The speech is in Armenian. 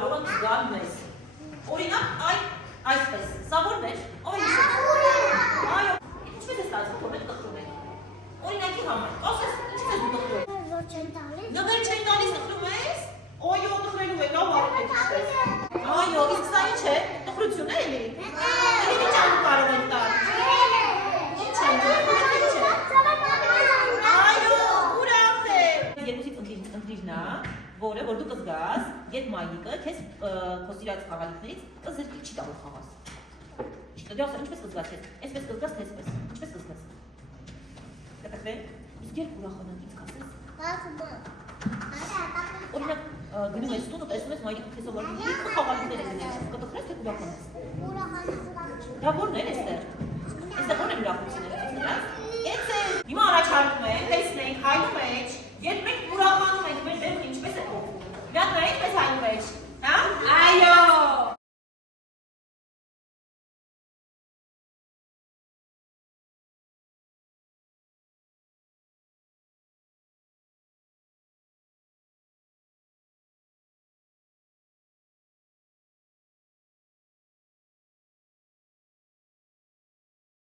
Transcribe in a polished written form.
կարող են զգալ մեզ։ Օրինակ, այսպես, սա ո՞րն է։ Այո, ինչպես է ստացվում, որ մենք տխրում ենք։ Օրինակի համար, ասես, ինչպես դու տխրում ես։ Նվեր չեն տալիս, տխրում ես։ Այո, տխրելու է, լավ արդ է ճիշտ։ Այո, իսկ սա ինչ է։ Տխրություն է էլի։ Էլի ինչ անում կարող են տալ։ Ինչ են դու։ Այո, ուրախ է։ Երկուսից ընտրիր նա, որը որ դու կզգաս, երբ մայիկը քեզ քո սիրած խաղալիքներից կզրկի, չի տալու խաղաս։ Դե ասա, ինչպես կզգաս ես։ Այսպես կզգաս, թե այսպես։ Ինչպես կզգաս։ Կտակվեն։ Իսկ երբ ուրախանան ինձ կասես։ Օրինակ գնում ես տուն ու տեսնում ես մայիկը քեզ որ ինչ խաղալիքներ է գնել։ Կտխրես թե ուրախանաս։ Դա ո՞րն է այստեղ։ Այստեղ ո՞րն է ուրախությունը։ Էցե։ Հիմա առաջարկում եմ, տեսնենք հայտնու մեջ, երբ մենք ուրախանում ենք, մեր դեմքը ինչպես է փոխվում։ Դա նայեք մեզ հայտնու մեջ, հա։ Այո,